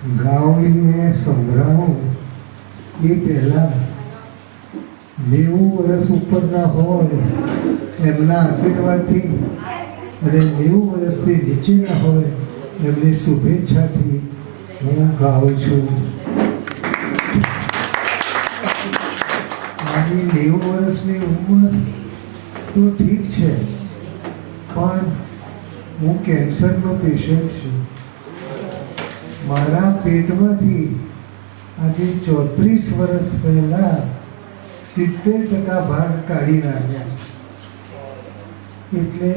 ગાવડીને સંભળાવું એ પહેલાં 90 વર્ષ ઉપરના હોય એમના આશીર્વાદથી અને 90 વર્ષથી નીચેના હોય એમની શુભેચ્છાથી હું ગાઉં છું. મારી 90 વર્ષની ઉંમર તો ઠીક છે, પણ હું કેન્સરનો પેશન્ટ છું. મારા પેટમાંથી આજે 34 વર્ષ પહેલાં 70% ભાગ કાઢી નાખ્યા છે. એટલે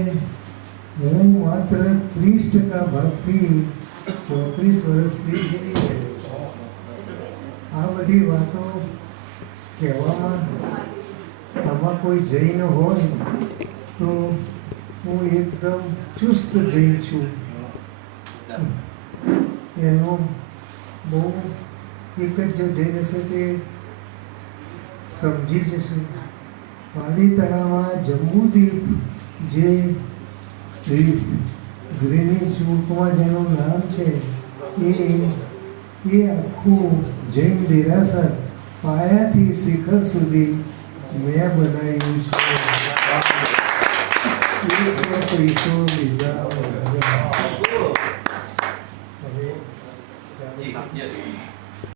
હું માત્ર 30% ભાગથી 34 વર્ષથી જીવી રહ્યો છું. આ બધી વાતો કહેવામાં આમાં કોઈ જૈન હોય તો હું એકદમ ચુસ્ત જૈન છું. એનો બહુ એક જ જૈન હશે તે સમજી જશે. પાલીતાણામાં જંબુદ્વીપ જે ગ્રીનિચ બુકમાં જેનું નામ છે એ આખું જૈન દેરાસર પાયાથી શિખર સુધી મેં બનાવ્યું છે. પૈસો લીધા